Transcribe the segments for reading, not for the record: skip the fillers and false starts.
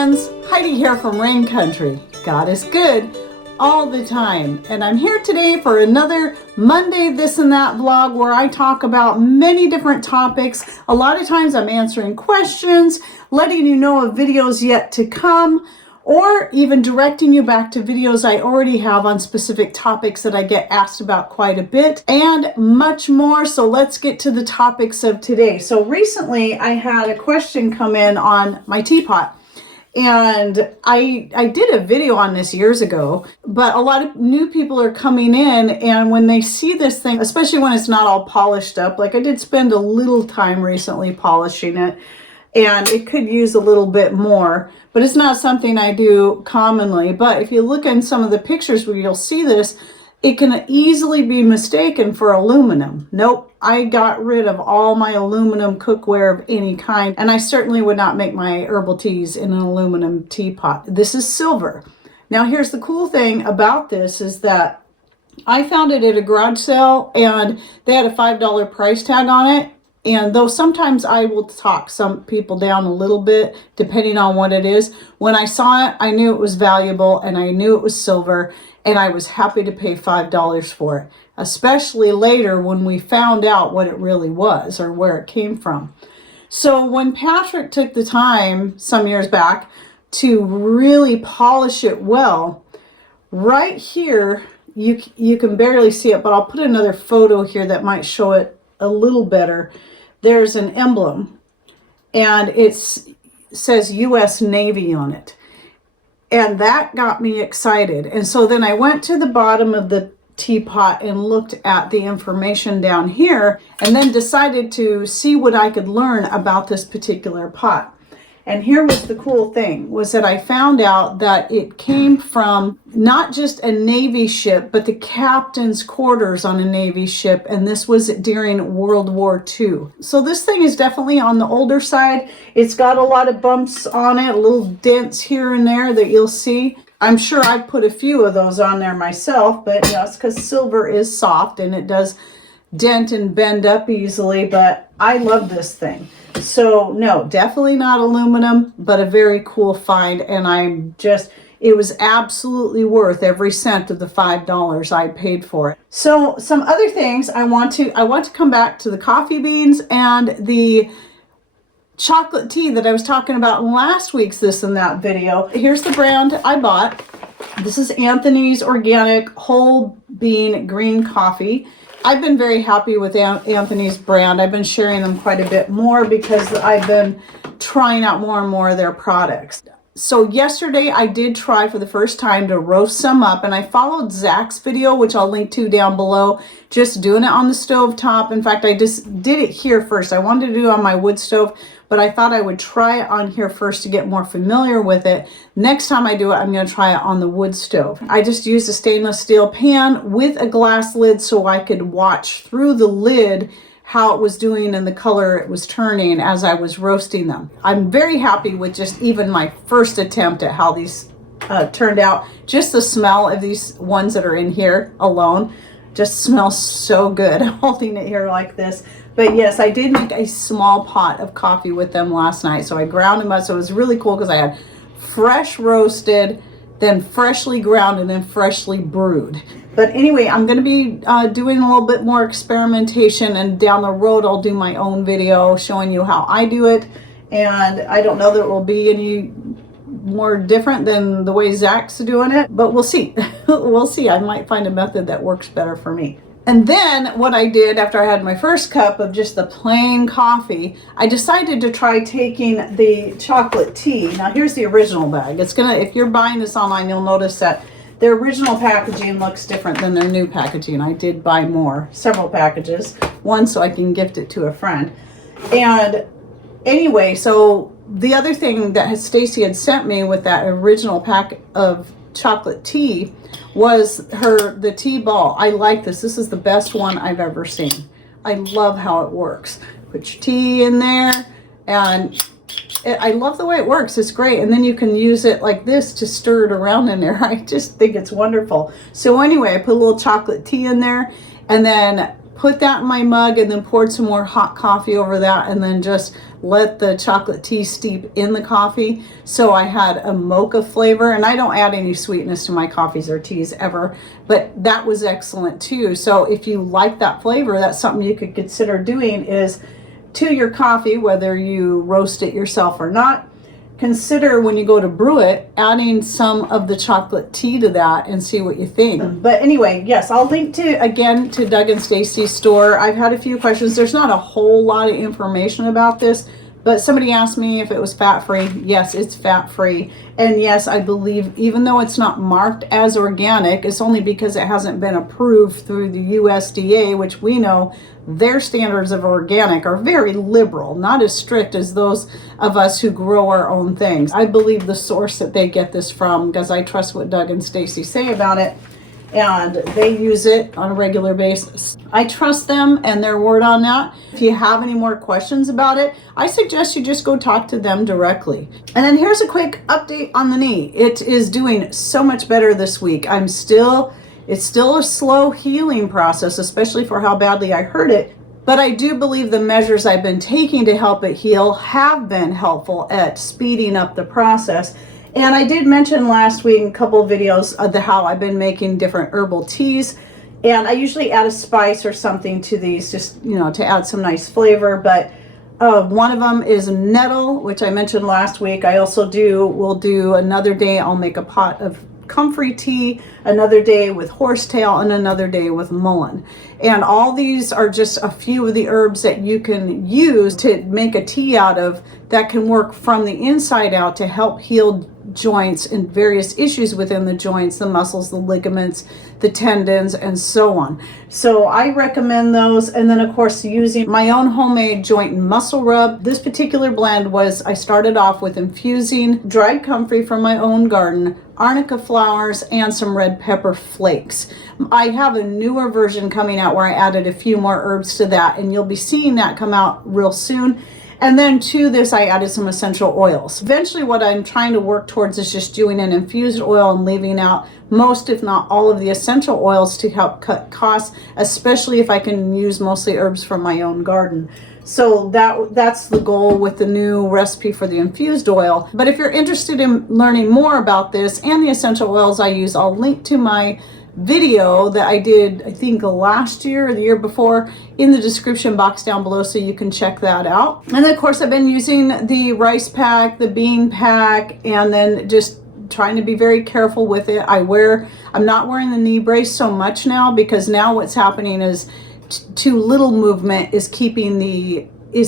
friends, Heidi here from Rain Country. God is good all the time, and I'm here today for another Monday This and That vlog where I talk about many different topics. A lot of times I'm answering questions, letting you know of videos yet to come, or even directing you back to videos I already have on specific topics that I get asked about quite a bit, and much more. So let's get to the topics of today. So recently I had a question come in on my teapot. And I did a video on this years ago, but a lot of new people are coming in, and when they see this thing, especially when it's not all polished up, like I did spend a little time recently polishing it, and it could use a little bit more, but it's not something I do commonly. But if you look in some of the pictures where you'll see this, it can easily be mistaken for aluminum. Nope, I got rid of all my aluminum cookware of any kind, and I certainly would not make my herbal teas in an aluminum teapot. This is silver. Now here's the cool thing about this is that I found it at a garage sale, and they had a $5 price tag on it. And though sometimes I will talk some people down a little bit, depending on what it is, when I saw it, I knew it was valuable, and I knew it was silver, and I was happy to pay $5 for it, especially later when we found out what it really was or where it came from. So when Patrick took the time some years back to really polish it well, right here, you can barely see it, but I'll put another photo here that might show it a little better. There's an emblem, and it says U.S. Navy on it. And that got me excited. And so then I went to the bottom of the teapot and looked at the information down here, and then decided to see what I could learn about this particular pot. And here was the cool thing, was that I found out that it came from not just a Navy ship, but the captain's quarters on a Navy ship. And this was during World War II. So this thing is definitely on the older side. It's got a lot of bumps on it, little dents here and there that you'll see. I'm sure I've put a few of those on there myself, but yes, because silver is soft and it does dent and bend up easily, but I love this thing. So no, definitely not aluminum, but a very cool find, and it was absolutely worth every cent of the $5 I paid for it. So some other things I want to come back to the coffee beans and the chocolate tea that I was talking about in last week's This and That video. Here's the brand I bought. This is Anthony's Organic Whole Bean Green Coffee. I've been very happy with Anthony's brand. I've been sharing them quite a bit more because I've been trying out more and more of their products. So yesterday I did try for the first time to roast some up, and I followed Zach's video, which I'll link to down below, just doing it on the stove top. In fact, I just did it here first. I wanted to do it on my wood stove, but I thought I would try it on here first to get more familiar with it. Next time I do it, I'm going to try it on the wood stove. I just used a stainless steel pan with a glass lid so I could watch through the lid how it was doing and the color it was turning as I was roasting them. I'm very happy with just even my first attempt at how these turned out. Just the smell of these ones that are in here alone just smells so good holding it here like this. But yes, I did make a small pot of coffee with them last night. So I ground them up. So it was really cool because I had fresh roasted, then freshly ground, and then freshly brewed. But anyway, I'm going to be doing a little bit more experimentation, and down the road I'll do my own video showing you how I do it. And I don't know that it will be any more different than the way Zach's doing it, but we'll see. We'll see. I might find a method that works better for me. And then what I did after I had my first cup of just the plain coffee, I decided to try taking the chocolate tea. Now here's the original bag. It's gonna, if you're buying this online, you'll notice that their original packaging looks different than their new packaging. I did buy several packages, one so I can gift it to a friend. And anyway, so the other thing that Stacy had sent me with that original pack of chocolate tea was the tea ball. I like this. This is the best one I've ever seen. I love how it works. Put your tea in there, and I love the way it works. It's great. And then you can use it like this to stir it around in there. I just think it's wonderful. So anyway, I put a little chocolate tea in there, and then put that in my mug and then poured some more hot coffee over that, and then just let the chocolate tea steep in the coffee. So I had a mocha flavor, and I don't add any sweetness to my coffees or teas ever, but that was excellent too. So if you like that flavor, that's something you could consider doing, is to your coffee, whether you roast it yourself or not, consider when you go to brew it, adding some of the chocolate tea to that and see what you think. But anyway, yes, I'll link again to Doug and Stacy's store. I've had a few questions. There's not a whole lot of information about this, but somebody asked me if it was fat-free. Yes, it's fat-free. And yes, I believe even though it's not marked as organic, it's only because it hasn't been approved through the USDA, which we know their standards of organic are very liberal, not as strict as those of us who grow our own things. I believe the source that they get this from, because I trust what Doug and Stacy say about it, and they use it on a regular basis. I trust them and their word on that. If you have any more questions about it, I suggest you just go talk to them directly. And then here's a quick update on the knee. It is doing so much better this week. It's still a slow healing process, especially for how badly I hurt it. But I do believe the measures I've been taking to help it heal have been helpful at speeding up the process. And I did mention last week in a couple of videos of how I've been making different herbal teas. And I usually add a spice or something to these, just, to add some nice flavor. But one of them is nettle, which I mentioned last week. I also will do another day, I'll make a pot of comfrey tea, another day with horsetail, and another day with mullein. And all these are just a few of the herbs that you can use to make a tea out of that can work from the inside out to help heal joints and various issues within the joints, the muscles, the ligaments, the tendons, and so on. So I recommend those. And then of course, using my own homemade joint and muscle rub. This particular blend I started off with infusing dried comfrey from my own garden, arnica flowers, and some red pepper flakes. I have a newer version coming out where I added a few more herbs to that, and you'll be seeing that come out real soon. And then to this, I added some essential oils. Eventually, what I'm trying to work towards is just doing an infused oil and leaving out most, if not all, of the essential oils to help cut costs, especially if I can use mostly herbs from my own garden. So that's the goal with the new recipe for the infused oil. But if you're interested in learning more about this and the essential oils I use, I'll link to my video that I did, I think last year or the year before, in the description box down below, so you can check that out. And then of course I've been using the rice pack, the bean pack, and then just trying to be very careful with it. I'm not wearing the knee brace so much now, because now what's happening is too little movement is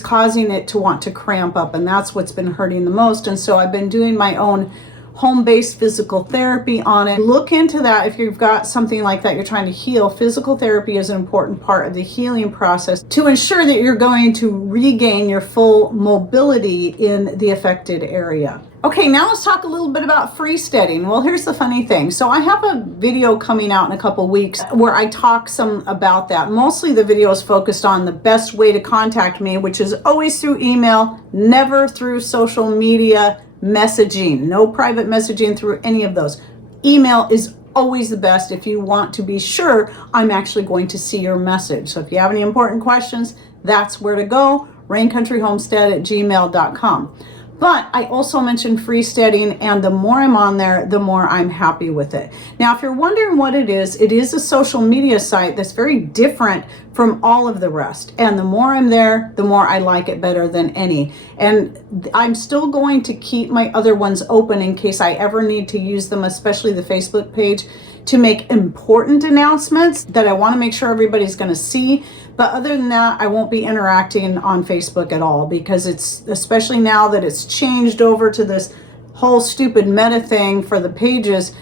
causing it to want to cramp up, and that's what's been hurting the most. And so I've been doing my own home-based physical therapy on it. Look into that if you've got something like that you're trying to heal. Physical therapy is an important part of the healing process to ensure that you're going to regain your full mobility in the affected area. Okay, now let's talk a little bit about freesteading. Well, here's the funny thing. So I have a video coming out in a couple weeks where I talk some about that. Mostly the video is focused on the best way to contact me, which is always through email, never through social media messaging. No private messaging through any of those. Email is always the best if you want to be sure I'm actually going to see your message. So if you have any important questions, that's where to go. raincountryhomestead@gmail.com. But I also mentioned freesteading, and the more I'm on there, the more I'm happy with it. Now, if you're wondering what it is a social media site that's very different from all of the rest. And the more I'm there, the more I like it better than any. And I'm still going to keep my other ones open in case I ever need to use them, especially the Facebook page, to make important announcements that I want to make sure everybody's going to see. But other than that, I won't be interacting on Facebook at all, because it's, especially now that it's changed over to this whole stupid meta thing for the pages,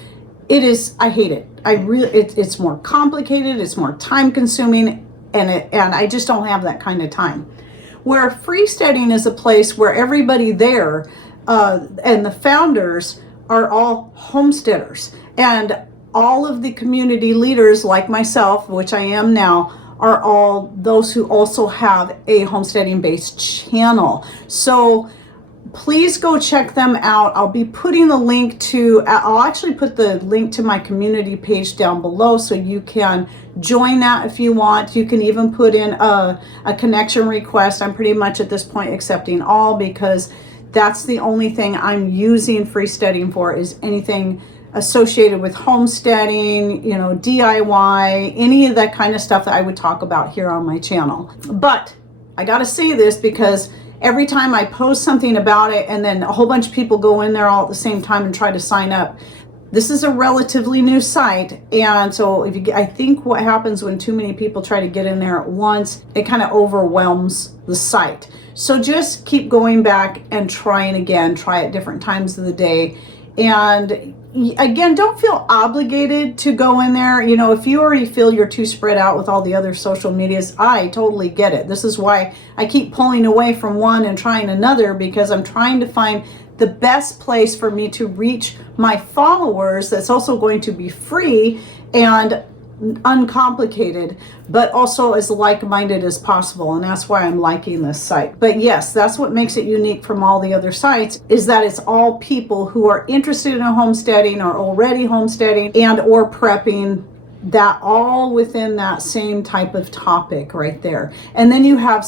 I hate it. It's more complicated, it's more time consuming, and I just don't have that kind of time. Where freesteading is a place where everybody there and the founders are all homesteaders, and all of the community leaders like myself, which I am now, are all those who also have a homesteading based channel. So please go check them out. I'll be putting the link to, I'll actually put the link to my community page down below so you can join that if you want. You can even put in a connection request. I'm pretty much at this point accepting all, because that's the only thing I'm using Freesteading for, is anything associated with homesteading, you know, DIY, any of that kind of stuff that I would talk about here on my channel. But I got to say this because every time I post something about it and then a whole bunch of people go in there all at the same time and try to sign up. This is a relatively new site, and so I think what happens when too many people try to get in there at once, it kind of overwhelms the site. So just keep going back and trying again, try at different times of the day. And again, don't feel obligated to go in there. You know, if you already feel you're too spread out with all the other social medias, I totally get it. This is why I keep pulling away from one and trying another, because I'm trying to find the best place for me to reach my followers that's also going to be free and uncomplicated, but also as like-minded as possible. And that's why I'm liking this site. But yes, that's what makes it unique from all the other sites, is that it's all people who are interested in homesteading or already homesteading and or prepping, that all within that same type of topic right there. And then you have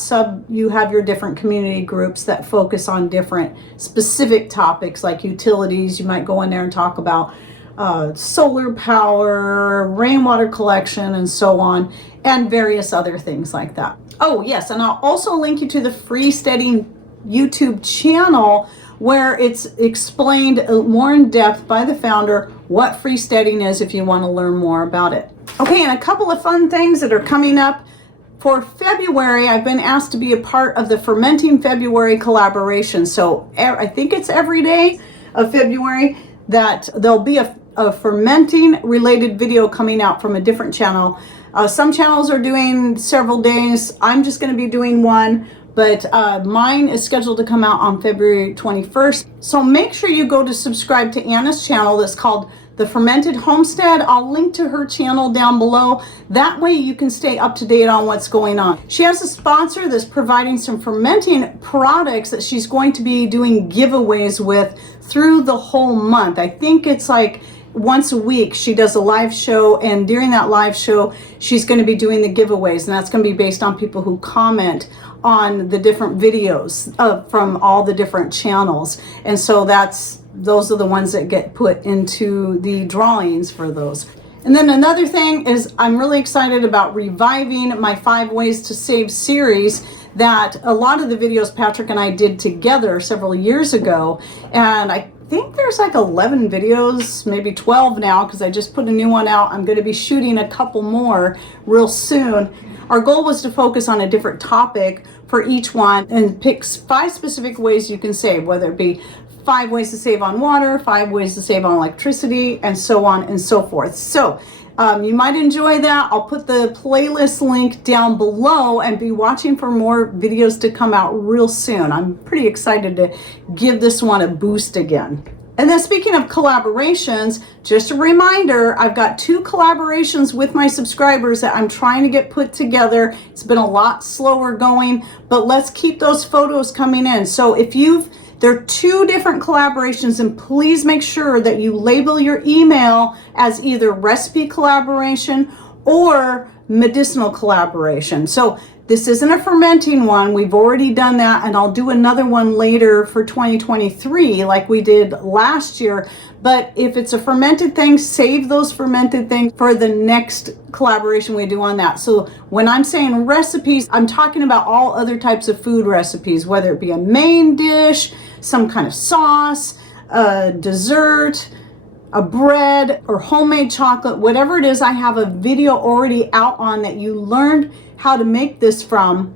your different community groups that focus on different specific topics, like utilities. You might go in there and talk about solar power, rainwater collection, and so on, and various other things like that. Oh yes, and I'll also link you to the Freesteading YouTube channel, where it's explained more in depth by the founder what freesteading is, if you want to learn more about it. Okay, and a couple of fun things that are coming up. For February, I've been asked to be a part of the Fermenting February collaboration. So I think it's every day of February that there'll be a fermenting related video coming out from a different channel. Some channels are doing several days. I'm just going to be doing one, but mine is scheduled to come out on February 21st. So make sure you go to subscribe to Anna's channel that's called The Fermented Homestead. I'll link to her channel down below. That way you can stay up to date on what's going on. She has a sponsor that's providing some fermenting products that she's going to be doing giveaways with through the whole month. I think it's like once a week she does a live show, and during that live show she's going to be doing the giveaways, and that's going to be based on people who comment on the different videos from all the different channels. And so those are the ones that get put into the drawings for those. And then another thing is, I'm really excited about reviving my 5 Ways to Save series that a lot of the videos Patrick and I did together several years ago. And I think there's like 11 videos, maybe 12 now, because I just put a new one out. I'm going to be shooting a couple more real soon. Our goal was to focus on a different topic for each one and pick 5 specific ways you can save, whether it be 5 ways to save on water, 5 ways to save on electricity, and so on and so forth. So you might enjoy that. I'll put the playlist link down below, and be watching for more videos to come out real soon. I'm pretty excited to give this one a boost again. And then speaking of collaborations, just a reminder, I've got 2 collaborations with my subscribers that I'm trying to get put together. It's been a lot slower going, but let's keep those photos coming in. So there are 2 different collaborations, and please make sure that you label your email as either recipe collaboration or medicinal collaboration. So this isn't a fermenting one. We've already done that, and I'll do another one later for 2023 like we did last year. But if it's a fermented thing, save those fermented things for the next collaboration we do on that. So when I'm saying recipes, I'm talking about all other types of food recipes, whether it be a main dish, some kind of sauce, a dessert, a bread, or homemade chocolate, whatever it is. I have a video already out on that you learned how to make this from.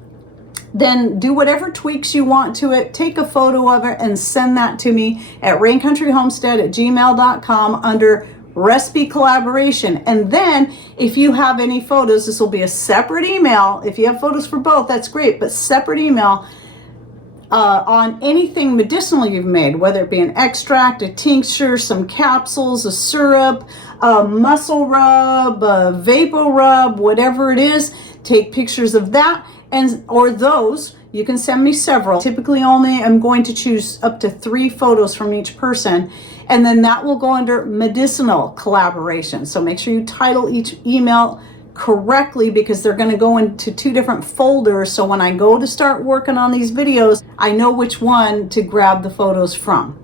Then do whatever tweaks you want to it, take a photo of it, and send that to me at raincountryhomestead@gmail.com under recipe collaboration. And then if you have any photos, this will be a separate email. If you have photos for both, that's great, but separate email on anything medicinal you've made, whether it be an extract, a tincture, some capsules, a syrup, a muscle rub, a vapor rub, whatever it is. Take pictures of that and or those, you can send me several. Typically only I'm going to choose up to 3 photos from each person, and then that will go under medicinal collaboration. So make sure you title each email correctly, because they're going to go into 2 different folders. So when I go to start working on these videos, I know which one to grab the photos from.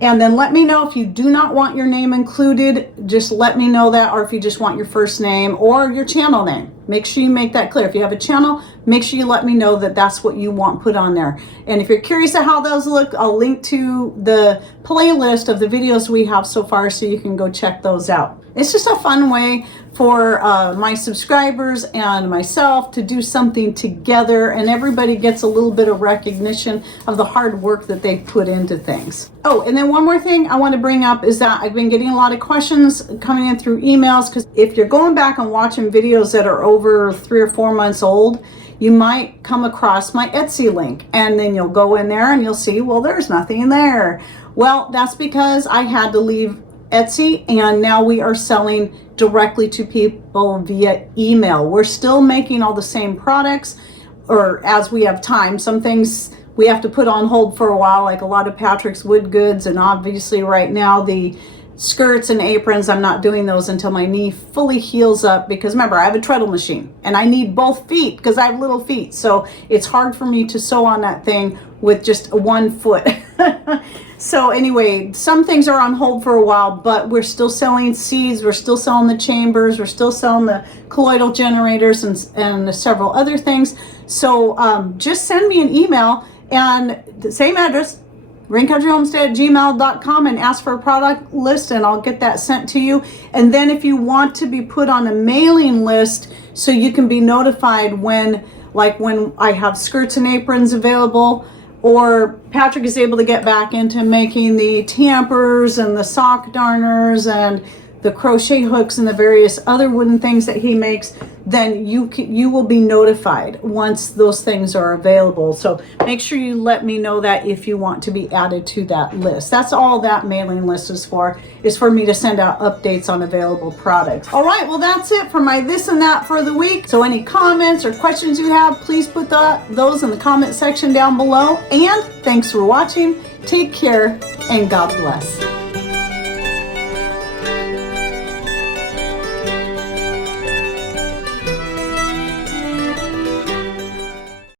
And then let me know if you do not want your name included. Just let me know that, or if you just want your first name or your channel name. Make sure you make that clear. If you have a channel, make sure you let me know that that's what you want put on there. And if you're curious at how those look, I'll link to the playlist of the videos we have so far, so you can go check those out. It's just a fun way for my subscribers and myself to do something together, and everybody gets a little bit of recognition of the hard work that they put into things. Oh, and then one more thing I want to bring up is that I've been getting a lot of questions coming in through emails, because if you're going back and watching videos that are over 3 or 4 months old, you might come across my Etsy link, and then you'll go in there and you'll see, well, there's nothing there. Well, that's because I had to leave Etsy, and now we are selling directly to people via email. We're still making all the same products, or as we have time. Some things we have to put on hold for a while, like a lot of Patrick's wood goods, and obviously right now the skirts and aprons, I'm not doing those until my knee fully heals up, because remember, I have a treadle machine and I need both feet because I have little feet, so it's hard for me to sew on that thing with just 1 foot. So anyway, some things are on hold for a while, but we're still selling seeds, we're still selling the chambers, we're still selling the colloidal generators, and several other things. So just send me an email, and the same address, raincountryyhomestead@gmail.com, and ask for a product list, and I'll get that sent to you. And then if you want to be put on a mailing list so you can be notified when I have skirts and aprons available, or Patrick is able to get back into making the tampers and the sock darners and the crochet hooks and the various other wooden things that he makes, then you will be notified once those things are available. So make sure you let me know that if you want to be added to that list. That's all that mailing list is for me to send out updates on available products. All right, well, that's it for my this and that for the week. So any comments or questions you have, please put those in the comment section down below. And thanks for watching. Take care, and God bless.